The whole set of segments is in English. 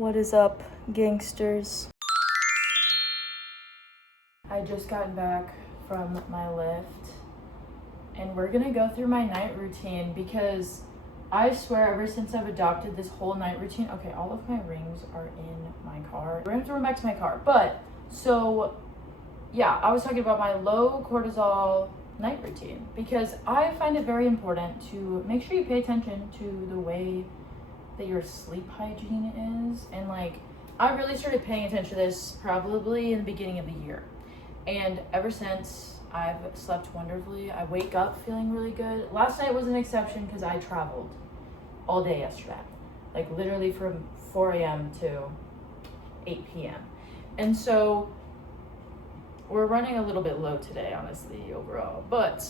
What is up, gangsters? I just gotten back from my lift and we're gonna go through my night routine because I swear ever since I've adopted this whole night routine, okay, all of my rings are in my car. We're gonna have to run back to my car. But so yeah, I was talking about my low cortisol night routine because I find it very important to make sure you pay attention to the way that your sleep hygiene is. And like, I really started paying attention to this probably in the beginning of the year. And ever since, I've slept wonderfully. I wake up feeling really good. Last night was an exception because I traveled all day yesterday. Like literally from 4 a.m. to 8 p.m. And so we're running a little bit low today, honestly, overall. But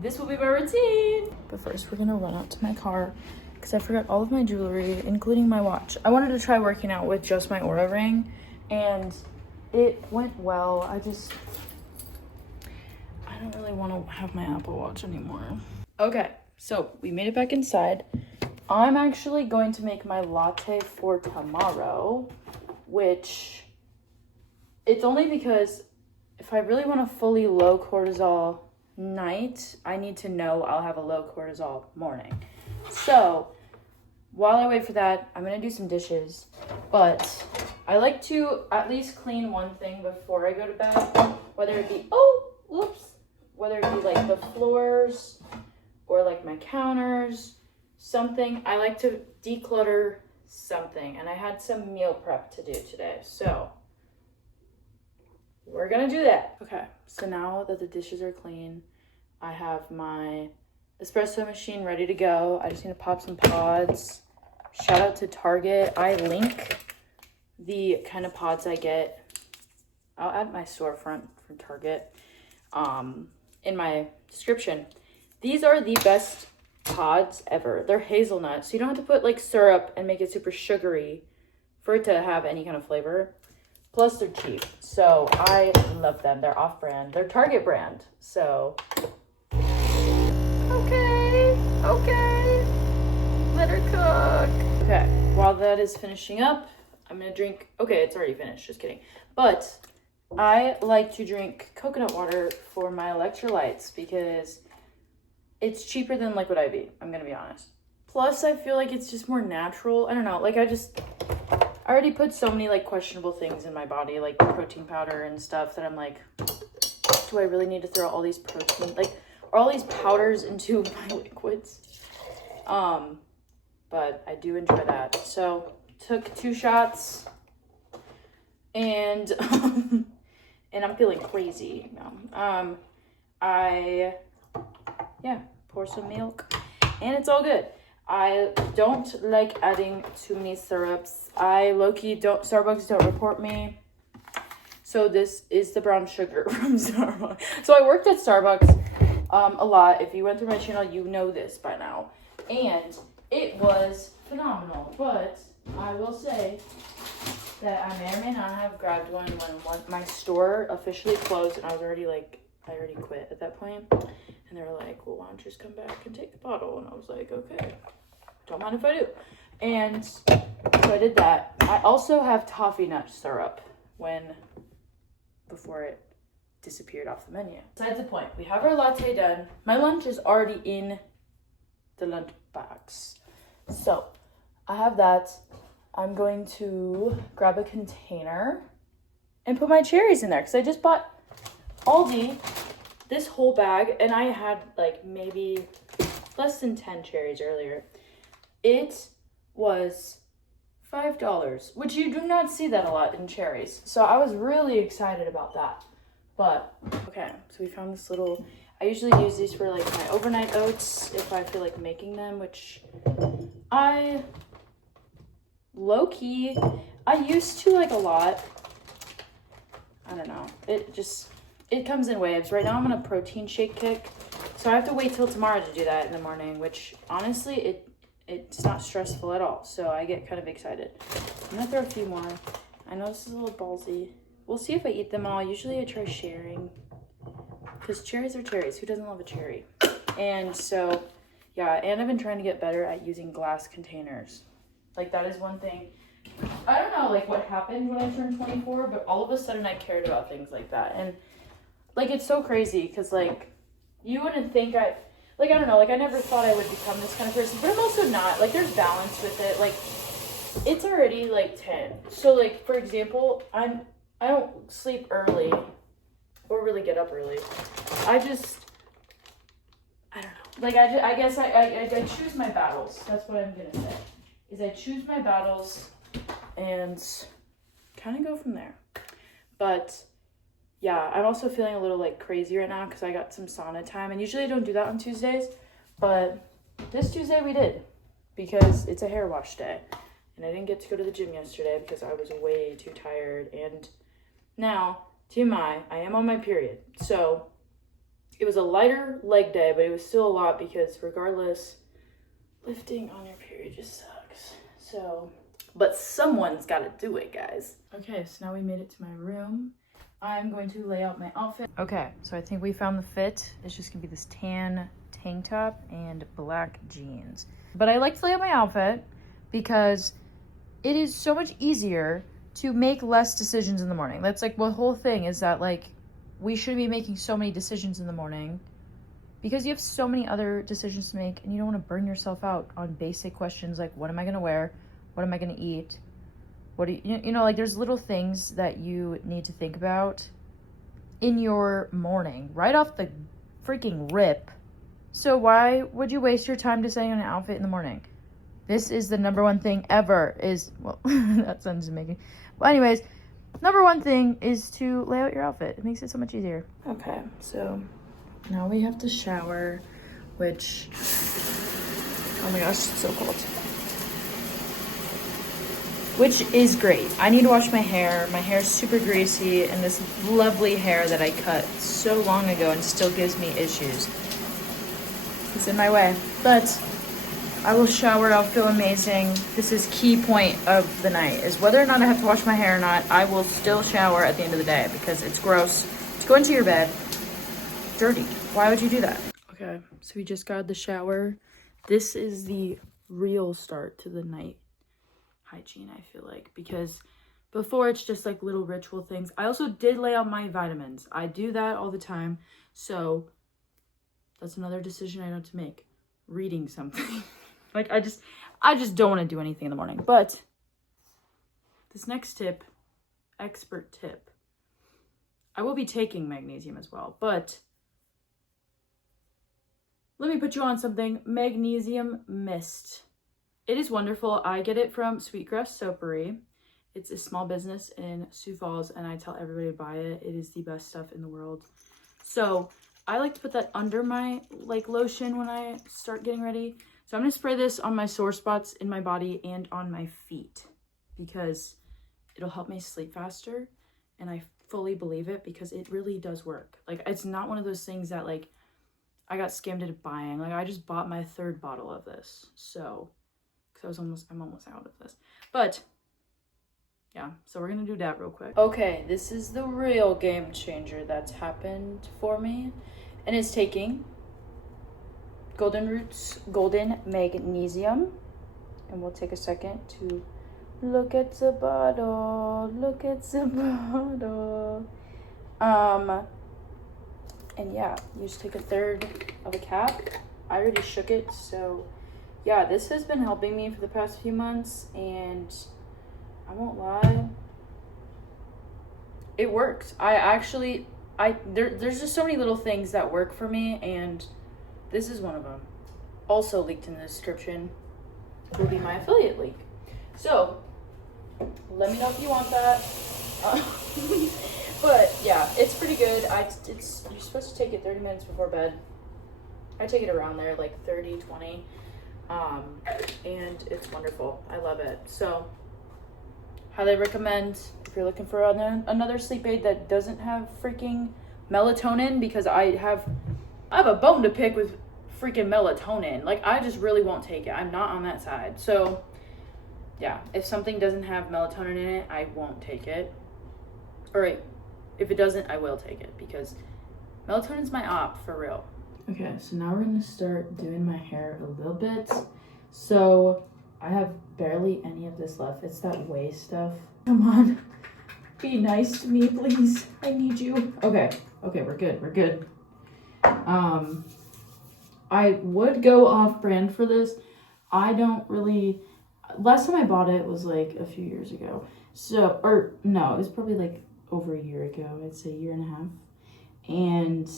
this will be my routine. But first, we're gonna run out to my car because I forgot all of my jewelry, including my watch. I wanted to try working out with just my Oura ring, and it went well. I don't really want to have my Apple Watch anymore. Okay, so we made it back inside. I'm actually going to make my latte for tomorrow, which it's only because if I really want a fully low cortisol night, I need to know I'll have a low cortisol morning. So while I wait for that, I'm gonna do some dishes, but I like to at least clean one thing before I go to bed, whether it be, whether it be like the floors or like my counters, something. I like to declutter something, and I had some meal prep to do today, so we're gonna do that. Okay, so now that the dishes are clean, I have my espresso machine ready to go. I just need to pop some pods. Shout out to Target. I link the kind of pods I get. I'll add my storefront from Target in my description. These are the best pods ever. They're hazelnut, so you don't have to put like syrup and make it super sugary for it to have any kind of flavor. Plus they're cheap, so I love them. They're off-brand. They're Target brand, so okay, let her cook. Okay, while that is finishing up, I'm gonna drink, okay, it's already finished, just kidding. But I like to drink coconut water for my electrolytes because it's cheaper than liquid IV, I'm gonna be honest. Plus, I feel like it's just more natural. I don't know, like I already put so many like questionable things in my body, like protein powder and stuff, that I'm like, do I really need to throw all these all these powders into my liquids? But I do enjoy that. So took 2 shots and and I'm feeling crazy now. Pour some milk and it's all good. I don't like adding too many syrups. I low-key Starbucks don't report me. So this is the brown sugar from Starbucks. So I worked at Starbucks a lot. If you went through my channel, you know this by now. And it was phenomenal. But I will say that I may or may not have grabbed one when my store officially closed, and I already quit at that point. And they were like, well, why don't you just come back and take the bottle? And I was like, okay, don't mind if I do. And so I did that. I also have toffee nut syrup before it disappeared off the menu. Besides the point, we have our latte done. My lunch is already in the lunch box. So I have that. I'm going to grab a container and put my cherries in there because I just bought Aldi this whole bag, and I had like maybe less than 10 cherries earlier. It was $5, which you do not see that a lot in cherries. So I was really excited about that. But okay, so we found this little, I usually use these for like my overnight oats if I feel like making them, which I low-key, I used to like a lot. I don't know. It comes in waves. Right now I'm on a protein shake kick, so I have to wait till tomorrow to do that in the morning, which honestly, it's not stressful at all. So I get kind of excited. I'm gonna throw a few more. I know this is a little ballsy. We'll see if I eat them all. Usually I try sharing because cherries are cherries. Who doesn't love a cherry? And so, yeah, and I've been trying to get better at using glass containers. Like, that is one thing. I don't know, like, what happened when I turned 24, but all of a sudden I cared about things like that. And, like, it's so crazy because, like, you wouldn't think I don't know, like, I never thought I would become this kind of person, but I'm also not. Like, there's balance with it. Like, it's already, like, 10. So, like, for example, I don't sleep early or really get up early. I don't know. Like, I guess I choose my battles. That's what I'm going to say. Is I choose my battles and kind of go from there. But yeah, I'm also feeling a little like crazy right now because I got some sauna time, and usually I don't do that on Tuesdays, but this Tuesday we did because it's a hair wash day, and I didn't get to go to the gym yesterday because I was way too tired. And now, TMI, I am on my period, so it was a lighter leg day, but it was still a lot because regardless, lifting on your period just sucks. So, but someone's got to do it, guys. Okay, so now we made it to my room. I'm going to lay out my outfit. Okay, so I think we found the fit. It's just gonna be this tan tank top and black jeans. But I like to lay out my outfit because it is so much easier to make less decisions in the morning. That's like the whole thing is that like we shouldn't be making so many decisions in the morning because you have so many other decisions to make and you don't want to burn yourself out on basic questions like what am I going to wear? What am I going to eat? What do you know, like there's little things that you need to think about in your morning right off the freaking rip. So why would you waste your time deciding on an outfit in the morning? This is the number one thing ever is, well, that sounds amazing. But anyways, number one thing is to lay out your outfit. It makes it so much easier. Okay, so now we have to shower, which, oh my gosh, it's so cold. Which is great. I need to wash my hair. My hair is super greasy, and this lovely hair that I cut so long ago and still gives me issues. It's in my way, but I will shower. I'll feel amazing. This is key point of the night is whether or not I have to wash my hair or not. I will still shower at the end of the day because it's gross to go into your bed dirty. Why would you do that? Okay, so we just got out of the shower. This is the real start to the night hygiene, I feel like, because before it's just like little ritual things. I also did lay out my vitamins. I do that all the time, so that's another decision I know to make. Reading something. Like I just don't want to do anything in the morning. But this next tip, expert tip, I will be taking magnesium as well, but let me put you on something. Magnesium mist. It is wonderful. I get it from Sweetgrass Soapery. It's a small business in Sioux Falls, and I tell everybody to buy it. It is the best stuff in the world. So I like to put that under my like lotion when I start getting ready. So I'm going to spray this on my sore spots in my body and on my feet because it'll help me sleep faster. And I fully believe it because it really does work. Like it's not one of those things that like I got scammed into buying. Like I just bought my 3rd bottle of this. So because I'm almost out of this. But yeah, so we're gonna do that real quick. Okay, this is the real game changer that's happened for me. And it's taking Golden Roots Golden Magnesium. And we'll take a second to look at the bottle. Look at the bottle. And yeah, you just take a 1/3 of a cap. I already shook it, so yeah, this has been helping me for the past few months, and I won't lie, it works. There's just so many little things that work for me, and this is one of them. Also linked in the description will be my affiliate link. So let me know if you want that. But yeah, it's pretty good. You're supposed to take it 30 minutes before bed. I take it around there, like 30, 20. And it's wonderful. I love it. So highly recommend if you're looking for another sleep aid that doesn't have freaking melatonin, because I have a bone to pick with freaking melatonin. Like I just really won't take it. I'm not on that side. So yeah, if something doesn't have melatonin in it, I won't take it. All right, if it doesn't, I will take it because melatonin's my op for real. Okay, so now we're gonna start doing my hair a little bit. So I have barely any of this left. It's that whey stuff. Come on. Be nice to me, please. I need you. Okay, we're good. I would go off-brand for this. I don't really... Last time I bought it was like a few years ago. So, or no, it was probably like over a year ago. I'd say a year and a half. And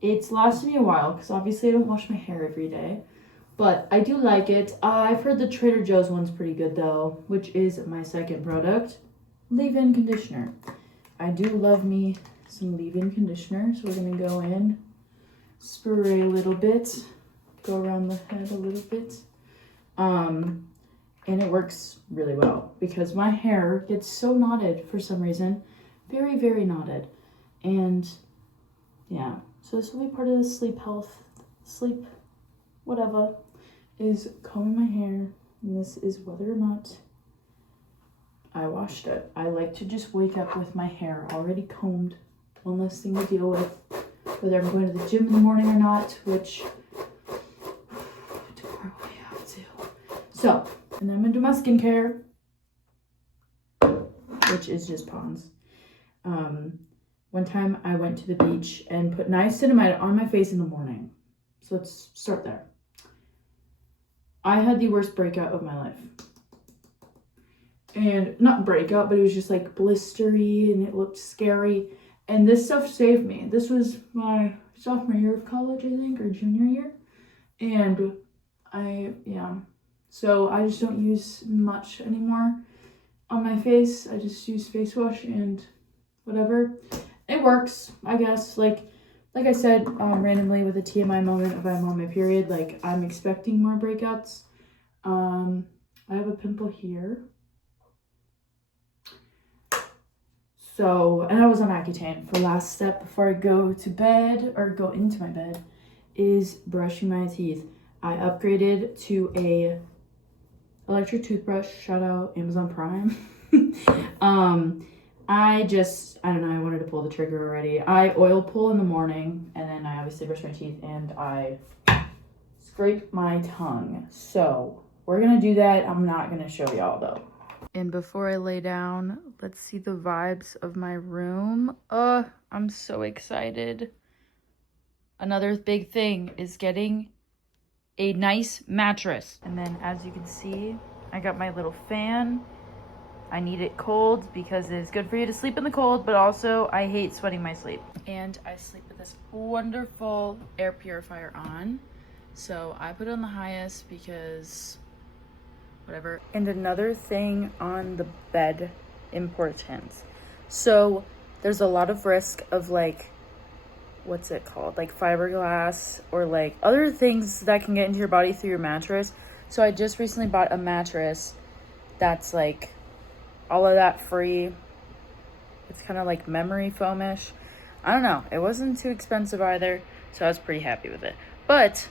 it's lasted me a while because obviously I don't wash my hair every day. But I do like it. I've heard the Trader Joe's one's pretty good though, which is my second product. Leave-in conditioner. I do love me some leave-in conditioner. So we're going to go in, spray a little bit, go around the head a little bit. And it works really well because my hair gets so knotted for some reason. Very, very knotted. And yeah, so this will be part of the sleep, whatever, is combing my hair. And this is whether or not I washed it. I like to just wake up with my hair already combed. One less thing to deal with, whether I'm going to the gym in the morning or not, which tomorrow I have to. So, and then I'm gonna do my skincare, which is just Pond's. One time I went to the beach and put niacinamide on my face in the morning. So let's start there. I had the worst breakout of my life. And not breakout, but it was just like blistery and it looked scary. And this stuff saved me. This was my sophomore year of college, I think, or junior year. And so I just don't use much anymore on my face. I just use face wash and whatever. It works, I guess. Like I said, randomly with a TMI moment if I'm on my period, like I'm expecting more breakouts. I have a pimple here. So, and I was on Accutane. The last step before I go to bed or go into my bed is brushing my teeth. I upgraded to a electric toothbrush. Shout out Amazon Prime. I don't know, I wanted to pull the trigger already. I oil pull in the morning and then I obviously brush my teeth and I scrape my tongue. So we're gonna do that. I'm not gonna show y'all though. And before I lay down, let's see the vibes of my room. I'm so excited. Another big thing is getting a nice mattress. And then as you can see, I got my little fan. I need it cold because it is good for you to sleep in the cold, but also I hate sweating my sleep. And I sleep with this wonderful air purifier on. So I put it on the highest because whatever. And another thing on the bed importance. So there's a lot of risk of like, what's it called? Like fiberglass or like other things that can get into your body through your mattress. So I just recently bought a mattress that's like all of that free. It's kind of like memory foamish. I don't know. It wasn't too expensive either. So I was pretty happy with it. But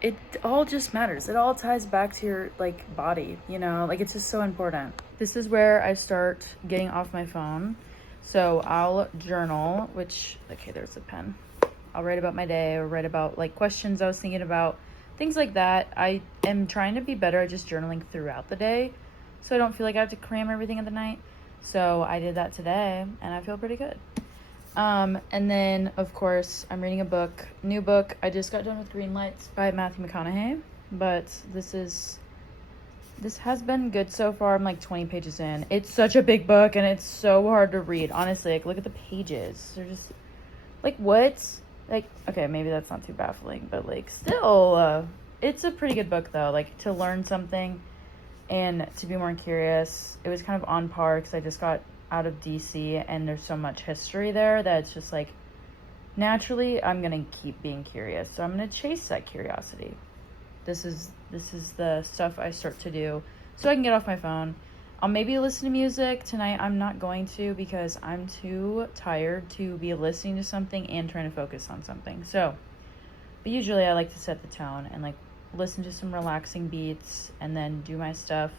it all just matters. It all ties back to your like body, you know, like it's just so important. This is where I start getting off my phone. So I'll journal, which, okay, there's a pen. I'll write about my day or write about like questions I was thinking about, things like that. I am trying to be better at just journaling throughout the day so I don't feel like I have to cram everything in the night. So I did that today and I feel pretty good. And then of course I'm reading a book, new book. I just got done with Green Lights by Matthew McConaughey, but this has been good so far. I'm like 20 pages in. It's such a big book and it's so hard to read. Honestly, like look at the pages. They're just like, what? Like, okay, maybe that's not too baffling, but like still, it's a pretty good book though. Like to learn something and to be more curious. It was kind of on par because I just got out of DC and there's so much history there that it's just like naturally I'm gonna keep being curious, so I'm gonna chase that curiosity. This is the stuff I start to do so I can get off my phone. I'll maybe listen to music tonight. I'm not going to because I'm too tired to be listening to something and trying to focus on something. So but usually I like to set the tone and like listen to some relaxing beats and then do my stuff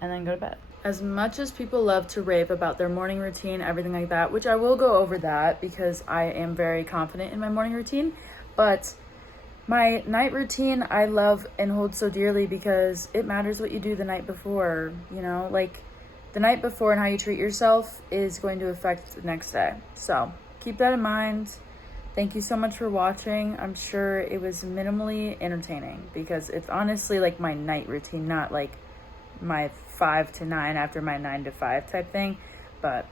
and then go to bed. As much as people love to rave about their morning routine, everything like that, which I will go over that because I am very confident in my morning routine, but My night routine, I love and hold so dearly because it matters what you do the night before, you know? Like, the night before and how you treat yourself is going to affect the next day. So, keep that in mind. Thank you so much for watching. I'm sure it was minimally entertaining because it's honestly like my night routine, not like my 5 to 9 after my 9 to 5 type thing. But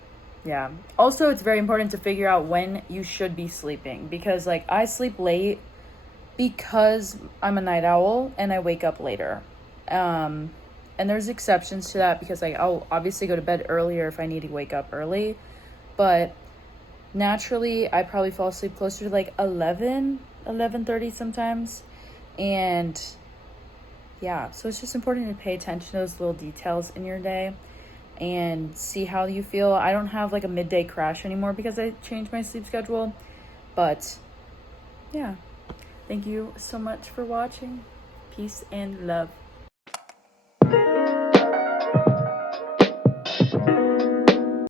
yeah. Also, it's very important to figure out when you should be sleeping because like I sleep late because I'm a night owl and I wake up later. And there's exceptions to that because like I'll obviously go to bed earlier if I need to wake up early. But naturally, I probably fall asleep closer to like 11:30 sometimes. And yeah, so it's just important to pay attention to those little details in your day and see how you feel. I don't have like a midday crash anymore because I changed my sleep schedule. But yeah, thank you so much for watching. Peace and love.